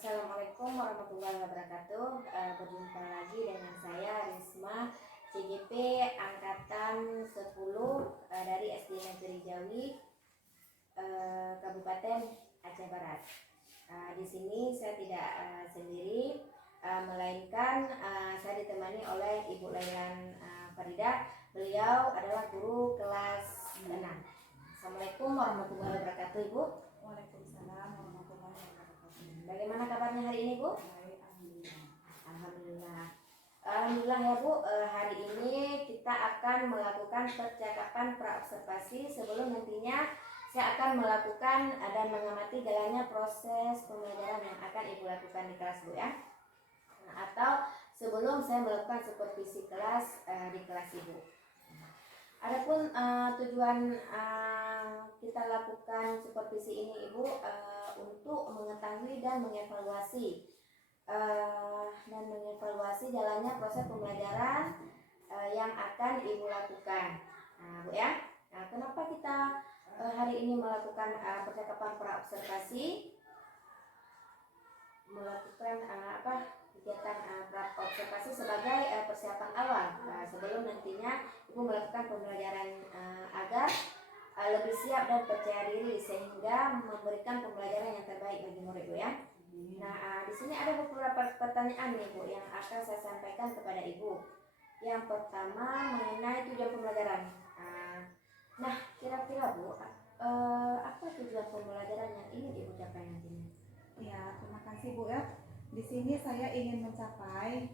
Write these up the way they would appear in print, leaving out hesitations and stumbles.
Assalamualaikum warahmatullahi wabarakatuh. Berjumpa lagi dengan saya Risma, CGP Angkatan 10 dari SD Negeri Jawi, Kabupaten Aceh Barat. Di sini saya tidak sendiri, melainkan saya ditemani oleh Ibu Lailan Farida. Beliau adalah guru kelas 6. Assalamualaikum warahmatullahi wabarakatuh, Ibu. Waalaikumsalam warahmatullahi wabarakatuh. Bagaimana kabarnya hari ini, Bu? Baik, alhamdulillah. Alhamdulillah. Alhamdulillah ya, Bu. Hari ini kita akan melakukan percakapan praobservasi sebelum nantinya saya akan melakukan dan mengamati jalannya proses pembelajaran yang akan Ibu lakukan di kelas, Bu ya. Atau sebelum saya melakukan supervisi kelas di kelas Ibu. Adapun tujuan kita lakukan supervisi ini, Ibu, untuk mengetahui dan mengevaluasi jalannya proses pembelajaran yang akan Ibu lakukan, Bu ya. Kenapa kita hari ini melakukan percakapan praobservasi, melakukan kegiatan praobservasi sebagai persiapan awal sebelum nantinya Ibu melakukan pembelajaran agar lebih siap dan percaya diri sehingga memberikan pembelajaran yang terbaik bagi murid, Bu ya. Nah, di sini ada beberapa pertanyaan nih, Bu, yang akan saya sampaikan kepada Ibu. Yang pertama mengenai tujuan pembelajaran. Nah, kira-kira, Bu, apa tujuan pembelajaran yang ingin Ibu capai nantinya? Ya, terima kasih, Bu ya. Di sini saya ingin mencapai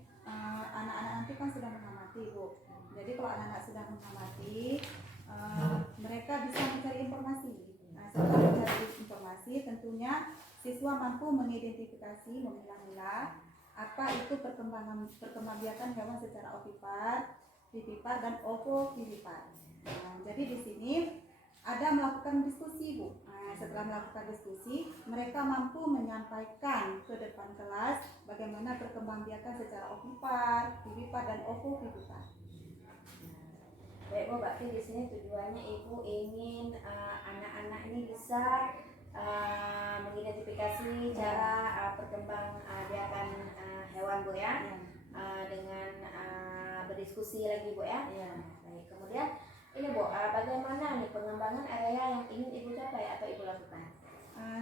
anak-anak nanti kan sudah mengamati, Bu. Jadi kalau anak-anak sudah mengamati, mereka bisa mencari informasi. Setelah mencari informasi, tentunya siswa mampu mengidentifikasi, memilah-milah apa itu perkembangbiakan hewan secara ovipar, vivipar, dan ovovivipar. Jadi di sini ada melakukan diskusi, Bu. Setelah melakukan diskusi, mereka mampu menyampaikan ke depan kelas bagaimana perkembangbiakan secara ovipar, vivipar, dan ovovivipar. Baik, Bu, berarti di sini tujuannya Ibu ingin anak-anak ini bisa mengidentifikasi cara perkembangbiakan hewan, Bu ya, dengan berdiskusi lagi, Bu ya. Baik, kemudian ini, Bu, bagaimana nih pengembangan area yang ingin Ibu capai atau Ibu lakukan?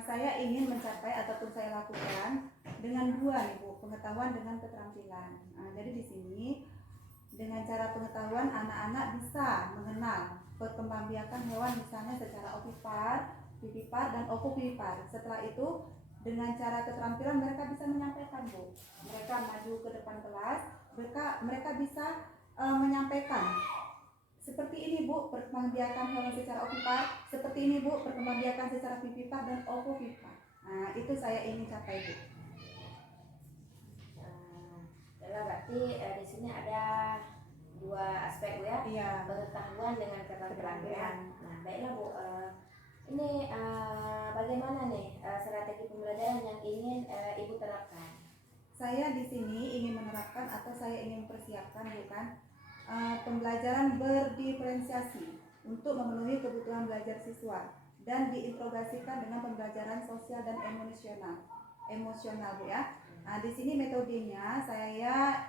Saya ingin mencapai ataupun saya lakukan dengan dua nih, Bu, pengetahuan dengan keterampilan. Jadi di sini dengan cara pengetahuan anak-anak bisa mengenal perkembangbiakan hewan misalnya secara ovipar, vivipar, dan ovovivipar. Setelah itu dengan cara keterampilan mereka bisa menyampaikan, Bu. Mereka maju ke depan kelas, mereka bisa menyampaikan seperti ini, Bu, perkembangbiakan hewan secara ovipar, seperti ini, Bu, perkembangbiakan secara vivipar dan ovovivipar. Itu saya ingin capai, Bu. Berarti di sini ada dua aspek, Bu ya. Iya. Pengetahuan dengan keterampilan, Bu ya. Nah, baiklah, Bu. Ini bagaimana nih strategi pembelajaran yang ingin Ibu terapkan? Saya di sini ingin menerapkan atau saya ingin mempersiapkan, bukan pembelajaran berdiferensiasi untuk memenuhi kebutuhan belajar siswa dan diintegrasikan dengan pembelajaran sosial dan emosional, Bu ya. Di sini metodenya saya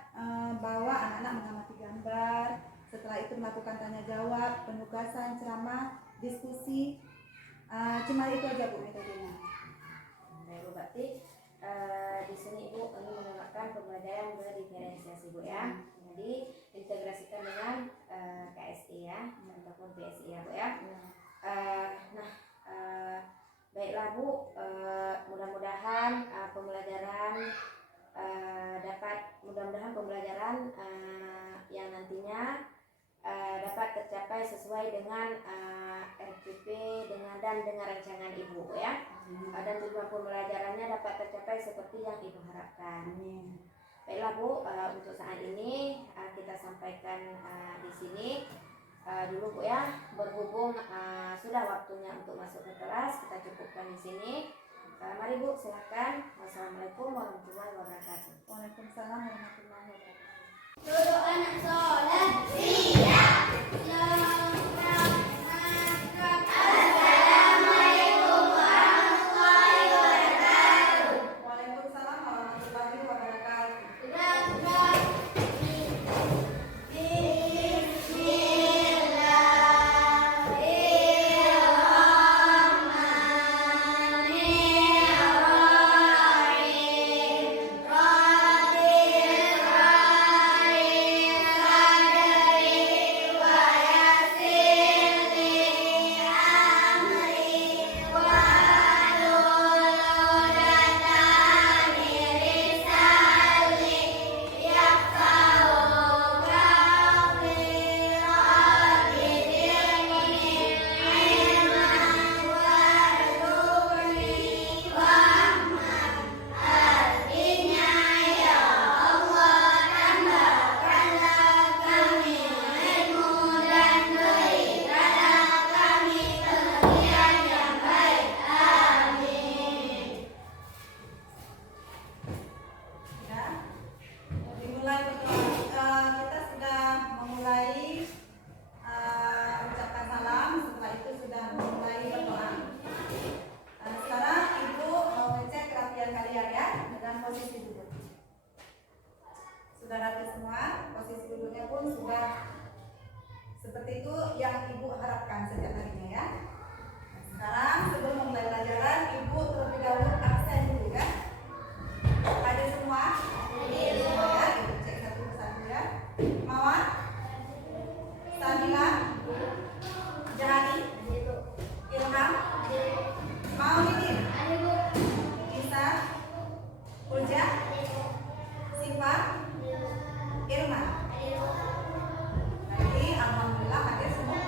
bawa anak-anak mengamati gambar, setelah itu melakukan tanya jawab, penugasan, ceramah, diskusi. Cuma itu aja, Bu, metodenya. Baik, Bu, berarti di sini Ibu ingin menerapkan pembelajaran berdiferensiasi, Bu ya. Jadi integrasikan dengan KSI ya, ataupun PSI ya, Bu ya. Baiklah, Bu, mudah-mudahan pembelajaran yang nantinya dapat tercapai sesuai dengan RPP dengan rancangan Ibu, ya. Dan tujuan pembelajarannya dapat tercapai seperti yang Ibu harapkan. Baiklah, Bu, untuk saat ini kita sampaikan di sini dulu, Bu ya. Berhubung sudah waktunya untuk masuk ke kelas, kita cukupkan di sini. Mari, Bu, silakan. Wassalamualaikum warahmatullahi wabarakatuh. Waalaikumsalam warahmatullahi wabarakatuh. Duduk anak sholat, siap. Assalamualaikum warahmatullahi wabarakatuh. Waalaikumsalam posisi duduknya pun sudah seperti itu yang Ibu harapkan setiap harinya ya. Sekarang sebelum memulai pelajaran, Ibu terlebih dahulu absen dulu ya. Hadir semua? Hadir semua ya. Ibu cek satu persatu ya. Mawar, Samila, Jahani, Ilham, Maulidin, Isa, Ulja, Siva, Irma. Jadi alhamdulillah hadir semua.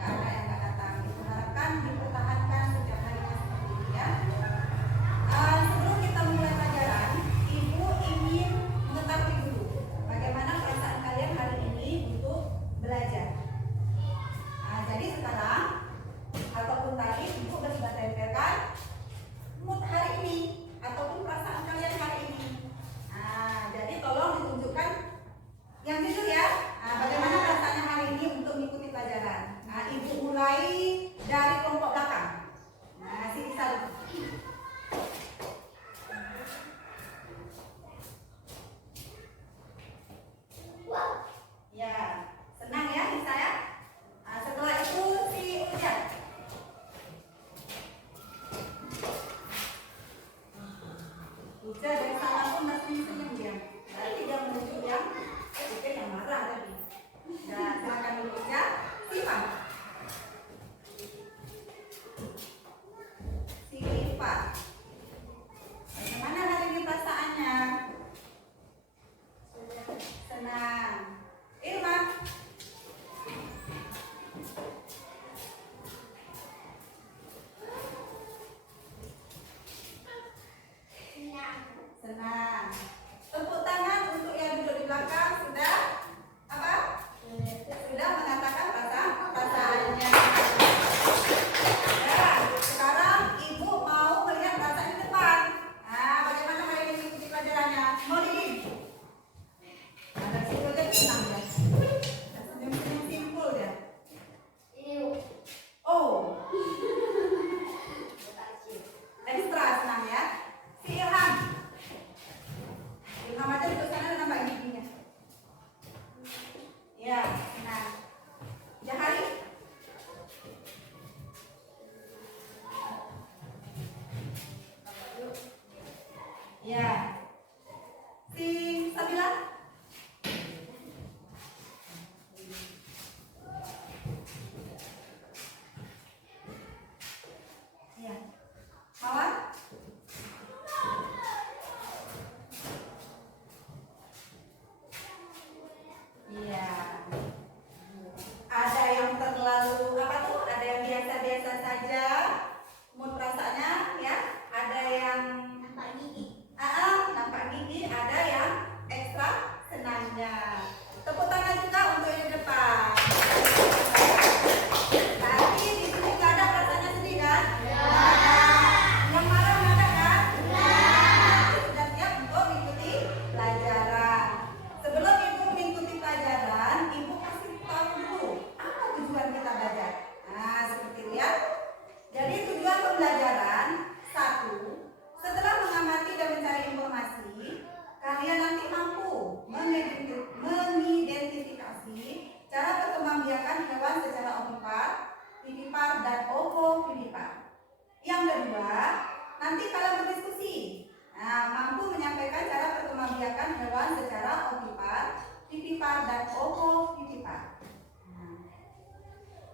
Gak ada yang gak datang. Kita harapkan dipertahankan setiap harinya seperti ini ya. Sebelum kita mulai pelajaran, Ibu ingin mengetahui dulu bagaimana perasaan kalian hari ini untuk belajar. Jadi sekarang ataupun tadi Ibu sudah tempelkan mood hari ini ataupun perasaan kalian hari ini. Jadi tolong ditunjukkan yang jujur ya. Bagaimana perasaannya hari ini untuk mengikuti pelajaran. Ibu mulai dari kelompok belakang. Si Isa dulu. Ya, senang ya Isa ya. Setelah itu si Ujan. Ujan dari sana pun masih senyum dia. Berarti dia menuju yang yang marah tadi. Dan silakan dulu Ujan. Sifat. Sifat. Bagaimana hari ini perasaannya? Senang. Irma. Senang. Tepuk tangan untuk yang duduk di belakang sudah apa? Sudah mengatakan perasaannya. Ya, sekarang Ibu mau melihat perasaan di depan. Bagaimana hari ini mengikuti pelajarannya? Maulidin. Ada simpul dia senang ya. Senyum-senyum simpul dia. Oh. Ekstra senang ya. Si Ilham. Ilham aja duduk sana dan nambah giginya. Ya, senang. Jahari. Ya. Si Sabila. Ya. Mawar. Iya. Ada yang terlalu apa tuh? Ada yang biasa-biasa saja mood perasaannya ya. Ada yang nampak gigi, ada yang ekstra senangnya. Tepuk tangan juga untuk yang di depan. Tapi di sini nggak ada perasaannya sedih kan? Yang marah nggak ada kan? Sudah siap untuk mengikuti pelajaran. Sebelum Ibu mengikuti pelajaran, Ibu kasih tahu dulu apa tujuan kita belajar. Seperti lihat. Jadi tujuan pembelajaran satu, setelah mengamati dan mencari informasi, kalian nanti mampu mengidentifikasi cara perkembangbiakan hewan secara ovipar, vivipar, dan ovovivipar. Yang kedua, nanti kalian berdiskusi. Mampu menyampaikan cara perkembangbiakan hewan secara ovipar, vivipar, dan ovovivipar.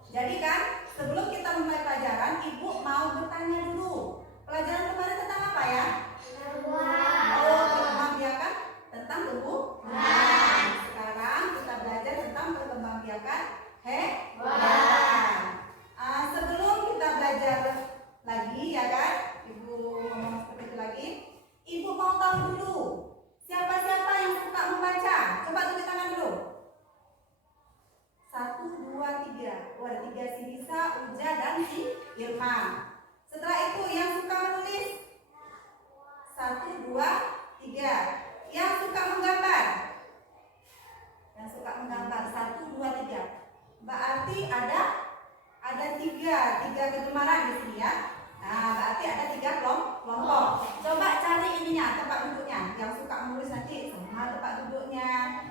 Jadi kan, sebelum kita mulai pelajaran, Ibu mau bertanya dulu. Pelajaran kemarin tentang apa ya? Perkembangbiakan tentang tumbuh. Sekarang kita belajar tentang perkembangbiakan hewan. Sebelum kita belajar lagi ya kan, Ibu ngomong seperti itu lagi. Ibu mau tahu dulu siapa-siapa yang suka membaca. Coba tunjuk tangan dulu. 1, 2, 3. Ada 3, si Bisa, Uja, dan si Irma. Setelah itu yang suka menulis 1, 2, 3. Yang suka menggambar. Yang suka menggambar 1, 2, 3. Berarti ada 3 kegemaran di sini ya. Berarti ada 3 kelompok. Coba cari ininya, tempat duduknya. Yang suka menulis nanti sama tempat duduknya.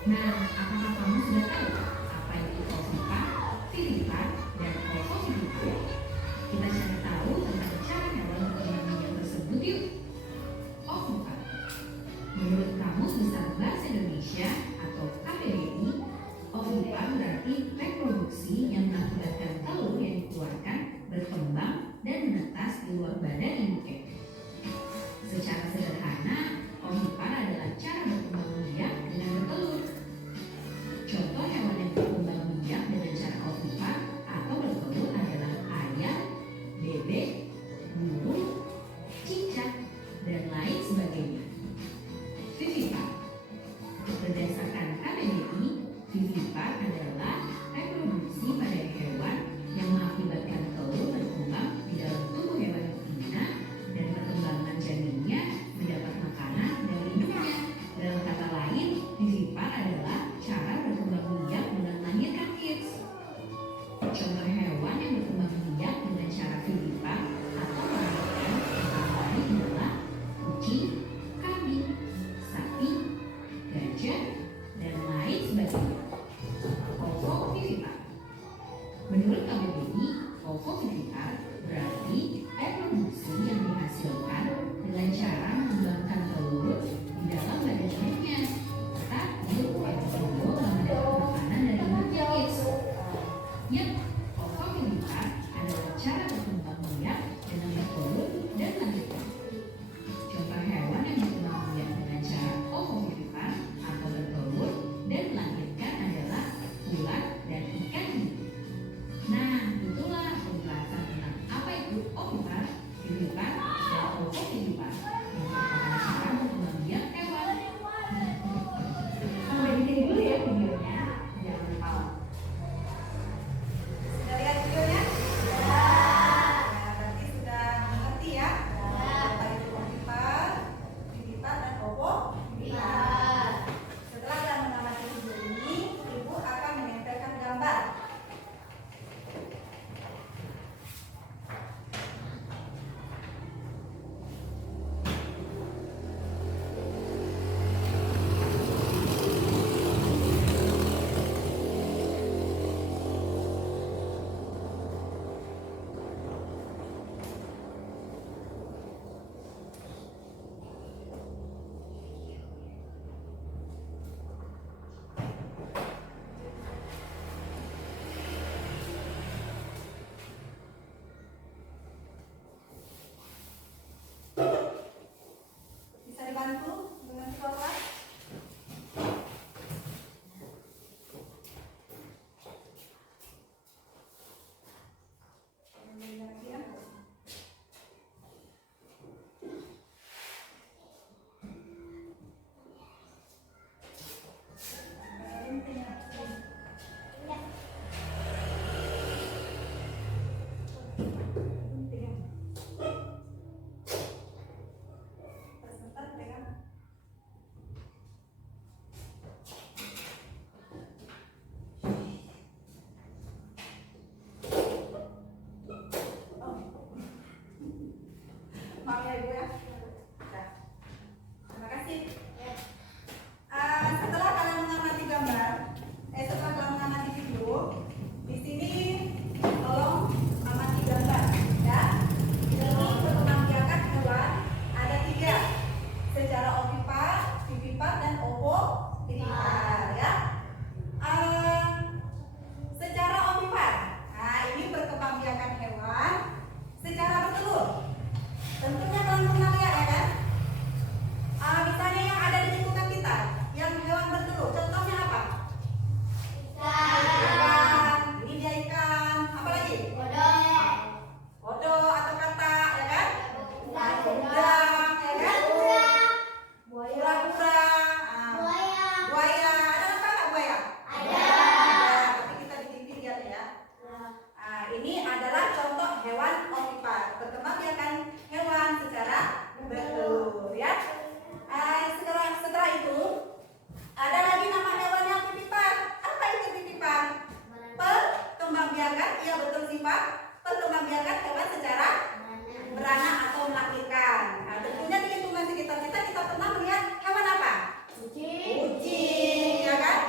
Nah, apakah kamu sudah tahu apa itu ovipar, vivipar, dan ovovivipar? Kita cari tahu tentang cara hewan berkembang biak tersebut yuk. Ovipar. Menurut Kamus Besar Bahasa Indonesia atau KBBI, ovipar berarti reproduksi yang mengakibatkan telur yang dikeluarkan berkembang dan menetas di luar badan induknya. Secara sederhana, ovipar adalah cara berkembang biak dengan bertelur. Contoh hewan yang berkembang biak dengan cara ovipar atau bertelur adalah ayam, bebek, burung, cicak, dan lain sebagainya. Vivipar. Berdasarkan KBBI, vivipar adalah reproduksi pada hewan yang mengakibatkan telur berkembang di dalam tubuh hewan betina dan perkembangan janinnya mendapat makanan dari induknya. Dalam kata lain, vivipar adalah cara berkembang biak dengan melahirkan kids. Contoh hewan yang berkembang biak dengan cara vivipar atau melahirkan antara lain adalah kucing, kambing, sapi, gajah, dan lain sebagainya. Ovovivipar. Menurut KBBI, ovovivipar berarti reproduksi yang dihasilkan dengan cara mengembangkan telur di dalam badan induknya. Tetapi embryo nggak mendapat makanan dari induknya kids. Yap, ovovivipar adalah cara berkembang biak dengan bertelur dan melahirkan. Contoh hewan yang berkembang biak dengan cara ovovivipar atau bertelur dan melahirkan adalah ular dan ikan hiu. Nah, itulah penjelasan tentang apa itu ovipar, vivipar, dan ovovivipar yang merupakan cara berkembang biak hewan. Sampai di sini dulu ya videonya. Jangan lupa. Sudah lihat videonya? Nah, berarti sudah mengerti ya? Apa itu ovipar, vivipar, dan ovovivipar. Setelah Anda mengamati video ini, Ibu akan menempelkan gambar. Bisa dibantu dengan suara? Maaf ya Ibu ya. Nah, terima kasih. Setelah kalian mengamati gambar, setelah kalian mengamati video, di sini tolong amati gambar ya. Ini perkembangbiakan hewan ada 3, secara ovipar, vivipar, dan ovovivipar ya. Secara ovipar, nah ini perkembangbiakan hewan secara bertelur. Tentunya kalian pernah lihat ya kan? Misalnya yang ada di lingkungan kita, yang hewan bertelur, contohnya apa? Ikan. Ini dia ikan. Apa lagi? Kodok atau katak, ya kan? Udang, ya kan? Kura-kura, buaya. Ada apa nggak buaya? Ada. Tapi kita di TV lihat ya. Ini adalah contoh hewan ovipar, berkembangbiakan hewan secara bertelur ya. Setelah itu ada lagi nama hewannya vivipar. Apa itu vivipar? Perkembangbiakan, iya betul sifat. Perkembangbiakan hewan secara beranak atau melahirkan. Nah, tentunya di lingkungan sekitar kita pernah melihat hewan apa? Kucing, ya kan?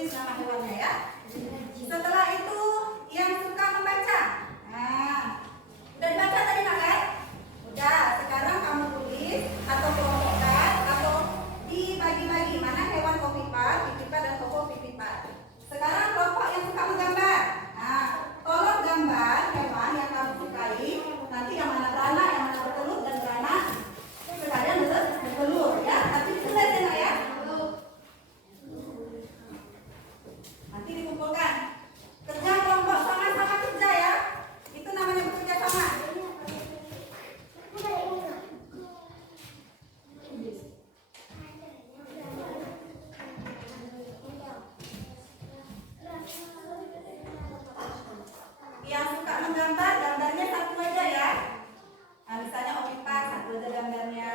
tulis nama hewannya ya. Setelah itu yang suka membaca. Nah, udah dibaca tadi nak kan? Udah, sekarang kamu tulis atau kelompokkan atau dibagi-bagi mana hewan kopipar, pipipar dan koko pipipar. Sekarang kelompok yang suka menggambar. Nah, tolong gambar hewan yang kamu sukai. Nanti yang mana beranak, yang mana bertelur dan beranak sekalian bertelur ya. Tapi ditulis ya nak ya. Nanti dikumpulkan. Kerja kelompok sama-sama kerja ya. Itu namanya bekerja sama. Yang suka menggambar, gambarnya satu aja ya. Nah, misalnya opipar, satu aja gambarnya.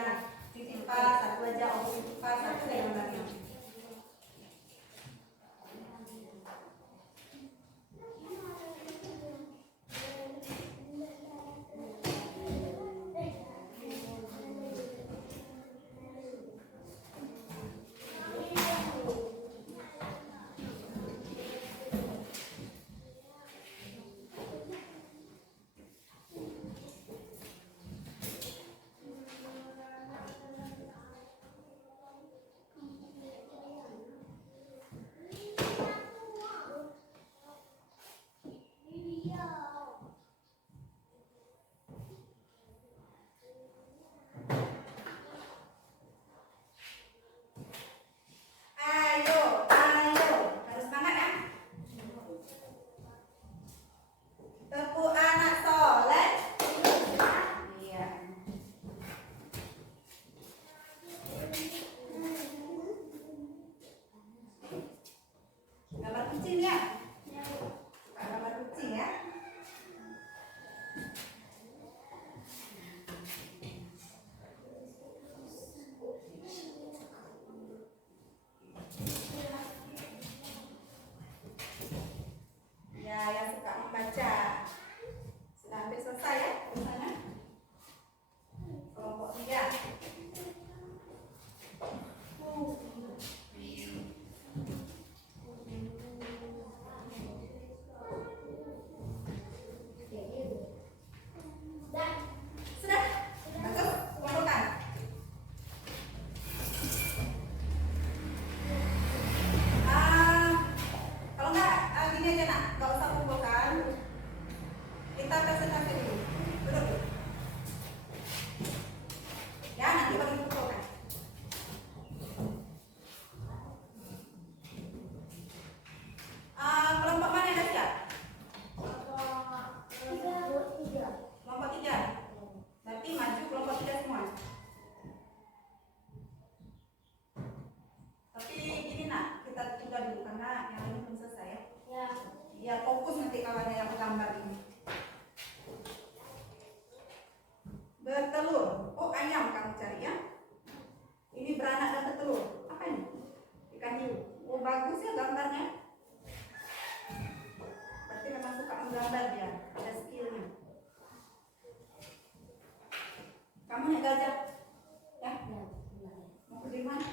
Pipipar, satu aja. Opipar, satu aja gambarnya. Ayo, harus semangat ya. Tepuk anak soleh. Iya. Gambar kucing ya. Gambar kucing ya. Ya, yang suka membaca. Sudah hampir selesai ya tulisannya. Kelompok 3. Sudah? Bagus? Kumpulkan. Kalau enggak gini aja nak, enggak usah kumpulkan. Kita presentasi dulu. Duduk. Ya, nanti baru dikumpulkan. Kelompok mana yang siap? Kelompok 3. Berarti maju kelompok 3 semua. Tapi gini nak, kita tunda dulu karena yang ini belum selesai ya. Ya fokus nanti kawannya yang gambar ini. Bertelur. Oh, ayam kamu cari ya. Ini beranak dan bertelur. Apa ini? Ikan hiu. Oh, bagus ya gambarnya. Berarti memang suka menggambar dia. Ada skillnya. Kamu naik gajah? Ya? Mau pergi mana?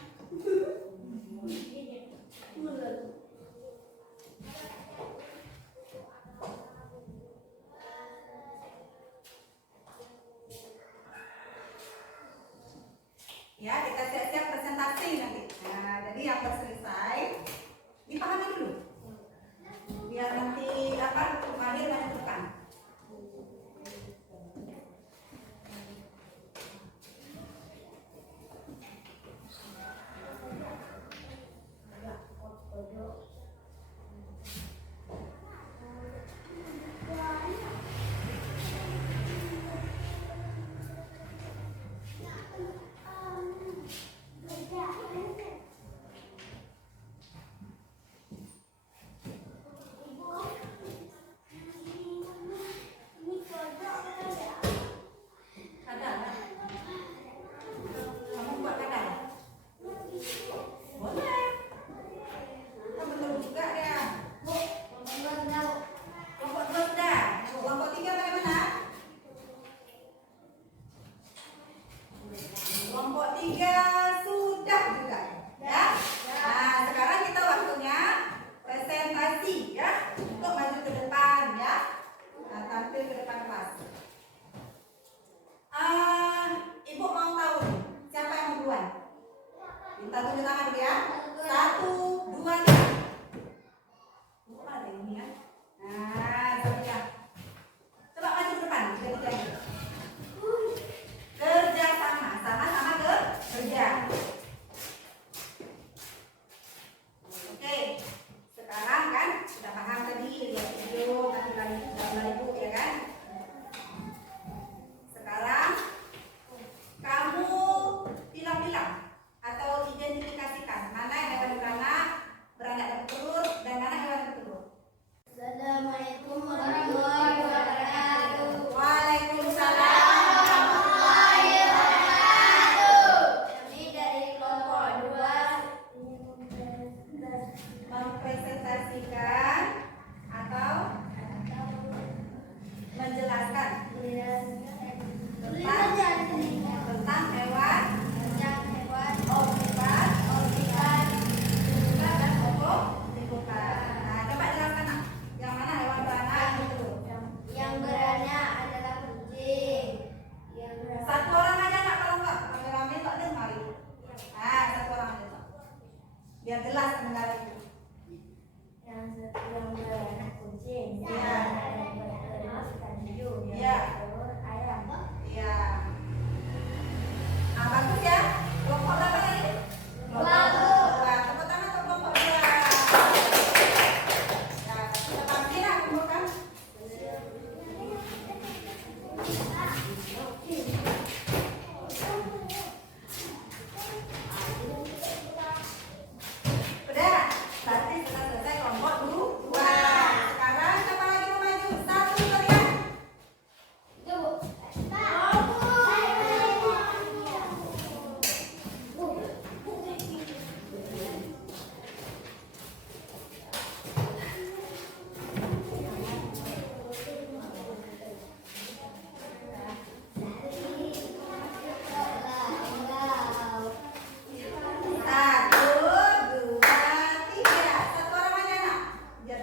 mempresentasikan atau menjelaskan tentang hewan, orbitan, dan lingkupan. Nah, coba jelaskan nak. Yang mana hewan beranak itu? Yang beranak adalah kucing. Satu orang aja nak, kalau enggak rame-rame tak dengar itu. Nah, satu orang aja tak. Biar jelas mendengar itu. Yang beranak kucing. Iya. Yang beranak ikan hiu. Iya. Ayam. Iya. Ah, bagus ya. Kelompok berapa tadi? Bagus. Wah, tepuk tangan untuk kelompok 2. Ya, kita panggil lah kumpulkan. Udah, berarti sudah selesai kelompok 2. Sekarang siapa lagi mau maju? Satu kalian. Itu, Bu. Satu, dua, tiga. Satu orang aja nak. Biar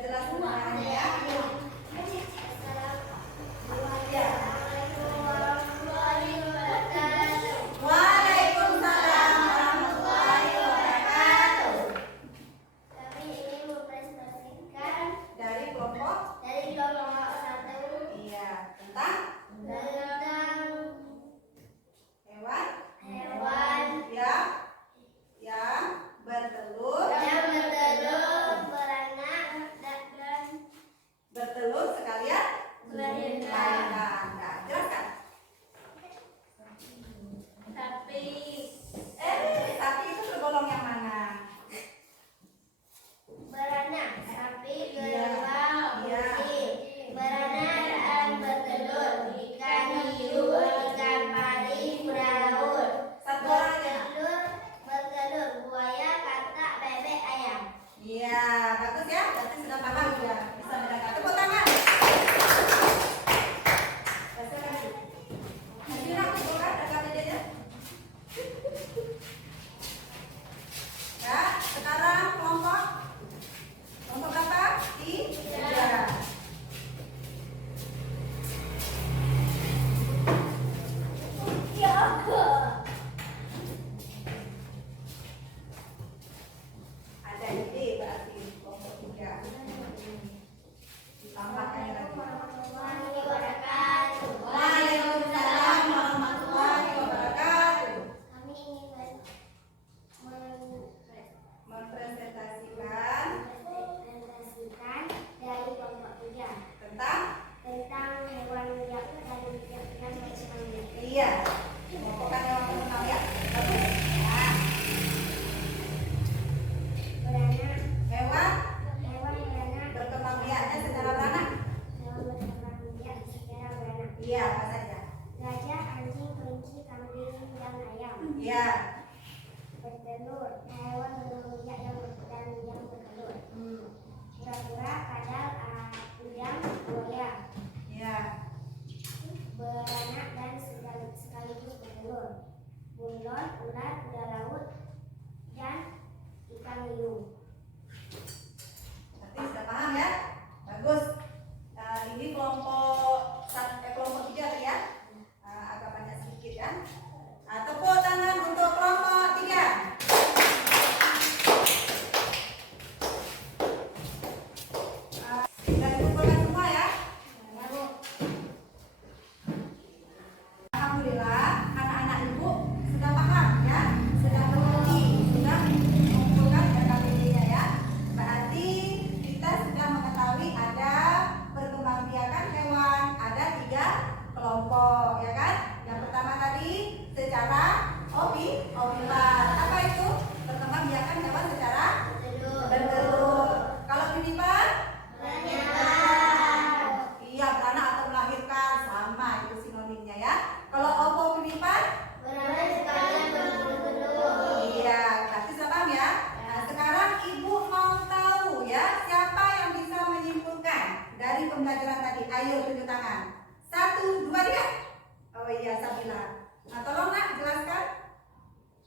pembelajaran tadi? Ayo tunjuk tangan. 1, 2, 3. Oh iya, Sabila. Nah, tolong nak jelaskan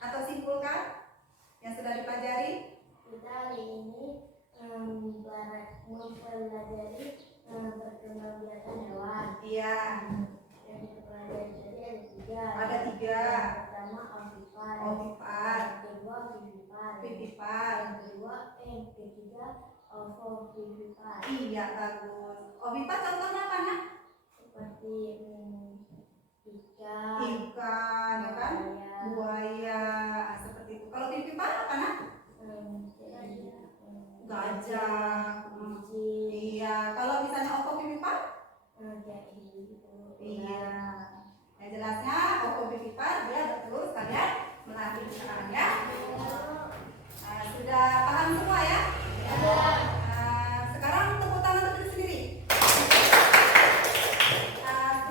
atau simpulkan yang sudah dipelajari. Kita hari ini mempelajari perkembangbiakan hewan. Iya, Yang kita pelajari tadi ada 3. ada 3. Yang pertama ovipar. Ovipar, Yang kedua vivipar. vivipar. Yang ketiga ovovivipar. Iya, bagus. Ovipar contohnya apa nak? Seperti ikan, Ikan, ya kan? Buaya, seperti itu. Kalau vivipar apa nak? Gajah. Iya, kalau misalnya ovovivipar? Iya. Yang jelasnya ovovivipar dia betul sekalian melatih sekarang ya. Sudah paham semua ya? Sekarang tepuk tangan untuk diri sendiri.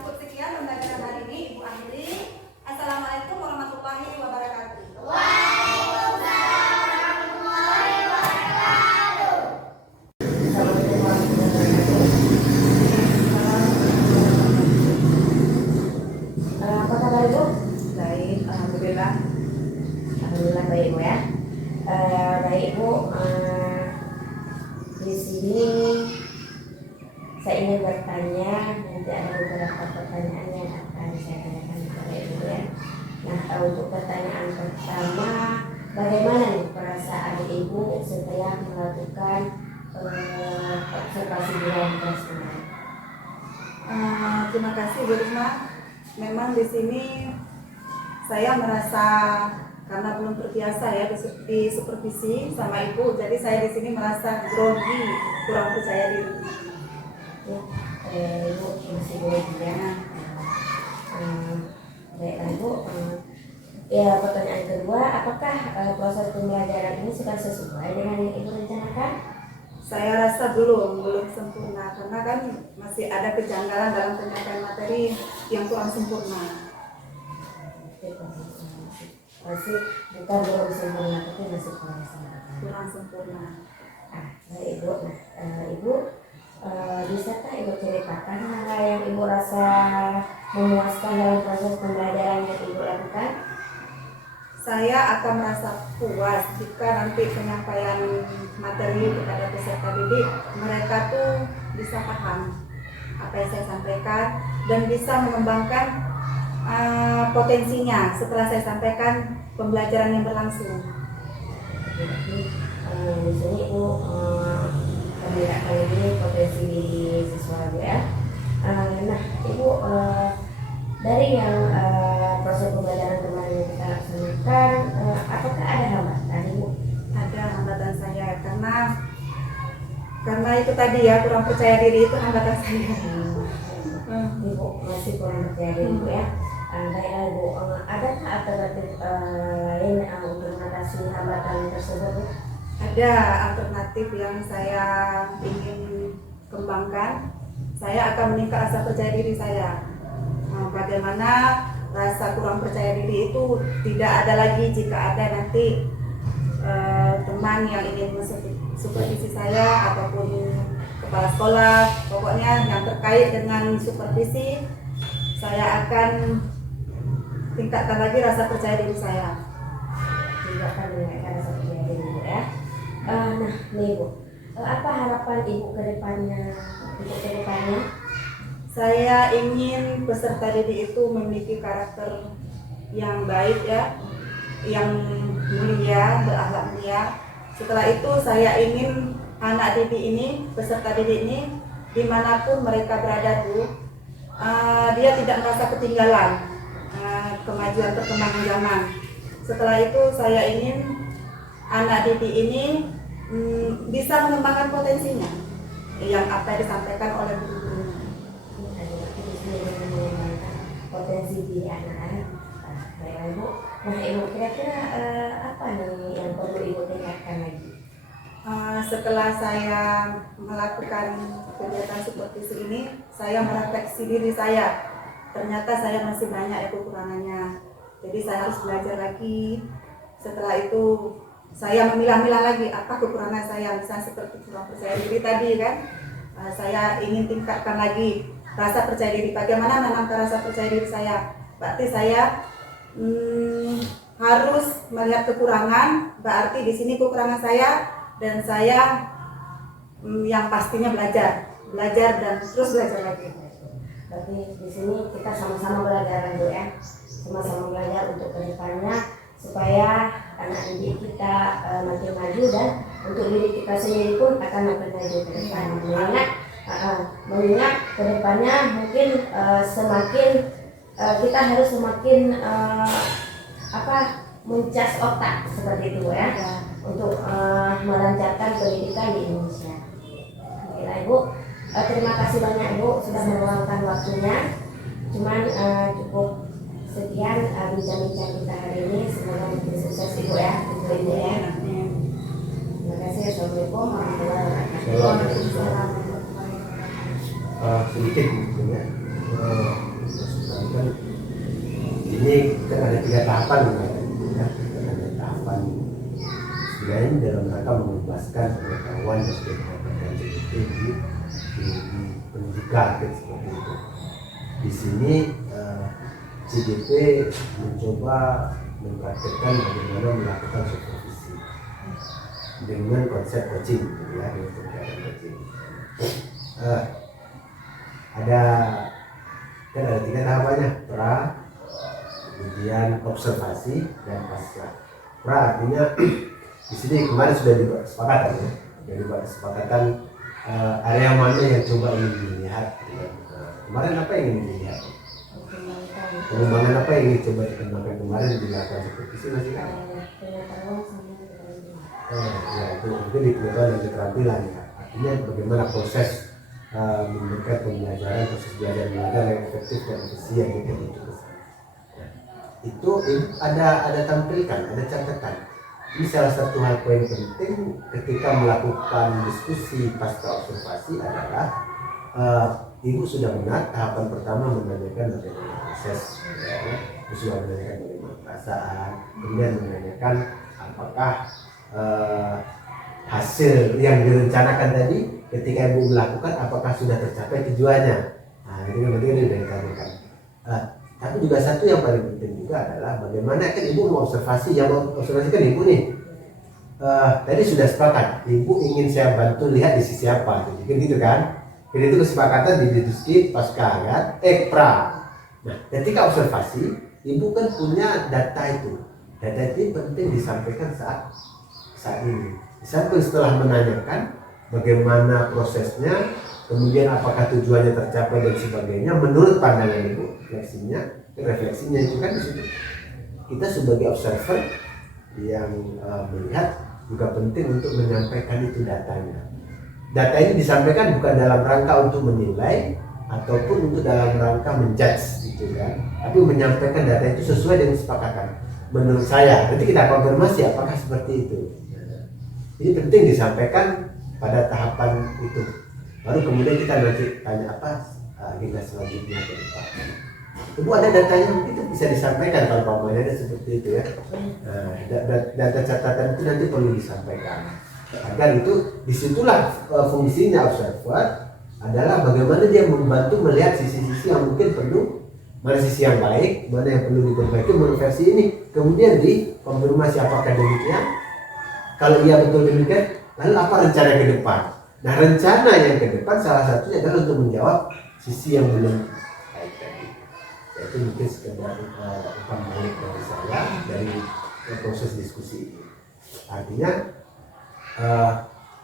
Cukup sekian pembelajaran hari ini, Ibu akhiri. Assalamualaikum warahmatullahi wabarakatuh. Apa kabar Ibu? Baik, alhamdulillah. Alhamdulillah baik Ibu ya. Baik Ibu, di sini saya ingin bertanya, nanti ada beberapa pertanyaan yang akan saya tanyakan kepada Ibu ya. Nah, untuk pertanyaan pertama, bagaimana nih perasaan Ibu setelah melakukan observasi bulan kelas kemarin? Terima kasih Bu Risma. Memang di sini saya merasa karena belum terbiasa ya di supervisi sama Ibu, jadi saya di sini merasa grogi, kurang percaya diri. Ya, Ibu masih boleh ya. Baiklah Ibu. Ya, pertanyaan kedua, apakah proses pembelajaran ini sudah sesuai dengan yang Ibu rencanakan? Saya rasa belum sempurna karena kan masih ada kejanggalan dalam penyampaian materi yang kurang sempurna. Masih bukan belum sempurna, tapi masih kurang sempurna. Kurang sempurna. Baik Ibu. Nah, Ibu bisakah Ibu ceritakan hal yang Ibu rasa memuaskan dalam proses pembelajaran yang Ibu lakukan? Saya akan merasa puas jika nanti penyampaian materi kepada peserta didik mereka tuh bisa paham apa yang saya sampaikan dan bisa mengembangkan potensinya setelah saya sampaikan pembelajaran yang berlangsung. Di sini Ibu membedakan ini potensi siswa ya. Nah Ibu, dari yang proses pembelajaran kemarin yang kita laksanakan, apakah ada hambatan Ibu? Ada hambatan saya karena itu tadi ya, kurang percaya diri itu hambatan saya. Ibu masih kurang percaya diri Ibu ya. Baiklah Ibu, adakah alternatif lain untuk mengatasi hambatan tersebut Bu? Ada alternatif yang saya ingin kembangkan. Saya akan meningkat rasa percaya diri saya. Bagaimana rasa kurang percaya diri itu tidak ada lagi jika ada nanti teman yang ingin supervisi saya ataupun kepala sekolah, pokoknya yang terkait dengan supervisi, saya akan tingkatkan lagi rasa percaya diri saya. Juga akan meningkatkan rasa percaya diri Ibu ya. Nah nih Ibu, apa harapan Ibu ke depannya? Saya ingin peserta didik itu memiliki karakter yang baik ya, yang mulia, berakhlak mulia. Setelah itu saya ingin anak didik ini, peserta didik ini, dimanapun mereka berada tuh, dia tidak merasa ketinggalan kemajuan perkembangan zaman. Setelah itu saya ingin anak didik ini bisa mengembangkan potensinya yang apa disampaikan oleh guru-gurunya. Potensi diri anak-anak. Baiklah Ibu. Nah Ibu, kira-kira apa nih yang perlu Ibu tingkatkan lagi? Setelah saya melakukan kegiatan supervisi ini, saya merefleksi diri saya. Ternyata saya masih banyak kekurangannya. Jadi saya harus belajar lagi. Setelah itu saya memilah-milah lagi apa kekurangan saya, misalnya seperti kurang percaya diri tadi kan. saya ingin tingkatkan lagi rasa percaya diri. Bagaimana menanamkan rasa percaya diri saya? Berarti saya harus melihat kekurangan. Berarti di sini kekurangan saya, dan saya yang pastinya belajar dan terus belajar lagi. Berarti di sini kita sama-sama belajar kan Bu ya, sama-sama belajar untuk kedepannya supaya anak didik kita makin maju, dan untuk diri kita sendiri pun akan makin maju ke depan. Mengingat kedepannya mungkin semakin kita harus semakin mencas otak seperti itu ya, untuk melancarkan pendidikan di Indonesia. Baiklah Ibu, terima kasih banyak Ibu sudah meluangkan waktunya. Cuman cukup sekian bincang-bincang kita hari ini. Semoga makin sukses Ibu ya, Ibu ya. Terima kasih. Assalamualaikum warahmatullahi wabarakatuh. Sedikit mungkin ya. Kan ini kan ada 3 tahapan ya. Ada tahapan selain dalam rangka mengembaskan pengetahuan dan pengetahuan di pendidikan seperti itu. Di sini CDP mencoba mempraktikkan bagaimana melakukan supervisi dengan konsep coaching, ya, dengan kegiatan coaching. Ada 3 tahapannya: pra, kemudian observasi, dan pasca. Pra artinya di sini kemarin sudah dibuat kesepakatan ya, kesepakatan area mana yang coba ingin dilihat. Kemarin apa yang ingin dilihat? Pengembangan apa yang ingin coba dikembangkan kemarin dilakukan supervisi masih kan? Ya itu mungkin di pengetahuan dan keterampilan ya. Artinya bagaimana proses memberikan pembelajaran, proses belajar mengajar yang efektif dan efisien gitu. Itu ada tampilkan, ada catatan. Ini salah satu hal poin penting ketika melakukan diskusi pasca observasi adalah Ibu sudah benar, tahapan pertama menanyakan bagaimana proses, ya, sudah menanyakan bagaimana perasaan, kemudian menanyakan apakah hasil yang direncanakan tadi ketika Ibu melakukan apakah sudah tercapai tujuannya. Nah, itu kan berarti sudah ditanyakan. Tapi juga satu yang paling penting juga adalah bagaimana kan Ibu mau observasi, yang mau observasi kan Ibu nih. Tadi sudah sepakat, Ibu ingin saya bantu lihat di sisi apa, gitu kan? Jadi itu kesepakatan di diskusi pasca kan, pra. Nah, ketika observasi, Ibu kan punya data itu. Data itu penting disampaikan saat ini. Disampaikan setelah menanyakan bagaimana prosesnya, kemudian apakah tujuannya tercapai dan sebagainya. Menurut pandangan Ibu, refleksinya itu kan di situ. Kita sebagai observer yang melihat juga penting untuk menyampaikan itu datanya. Data ini disampaikan bukan dalam rangka untuk menilai ataupun untuk dalam rangka menjudge gitu kan, tapi menyampaikan data itu sesuai dengan kesepakatan. Menurut saya, nanti kita konfirmasi apakah seperti itu. Ini penting disampaikan pada tahapan itu. Baru kemudian kita nanti tanya apa agenda selanjutnya ke depan. Ibu ada datanya, mungkin itu bisa disampaikan kalau pamannya ada seperti itu ya. Data catatan itu nanti perlu disampaikan. Agar itu disitulah fungsinya observer adalah bagaimana dia membantu melihat sisi-sisi yang mungkin perlu, mana sisi yang baik, mana yang perlu diperbaiki menurut versi ini, kemudian dikonfirmasi apakah demikian. Kalau iya betul demikian, lalu apa rencana ke depan? Nah, rencana yang ke depan salah satunya adalah untuk menjawab sisi yang belum baik tadi. Itu mungkin sekedar umpan balik dari saya dari proses diskusi ini. Artinya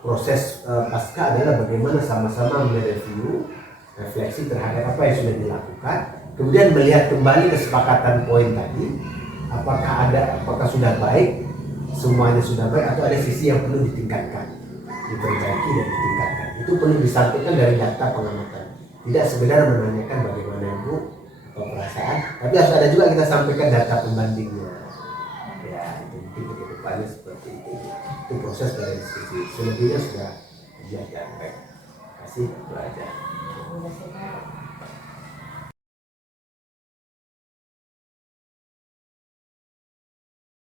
proses pasca adalah bagaimana sama-sama mereview, refleksi terhadap apa yang sudah dilakukan, kemudian melihat kembali kesepakatan poin tadi, apakah sudah baik, semuanya sudah baik, atau ada sisi yang perlu ditingkatkan, diperbaiki dan ditingkatkan. Itu perlu disampaikan dari data pengamatan, tidak sekedar menanyakan bagaimana Ibu atau perasaan, tapi harus ada juga kita sampaikan data pembandingnya. Ya, itu mungkin ke depannya seperti itu. Itu proses dari diskusi. Selebihnya sudah diajarkan. Kasih belajar.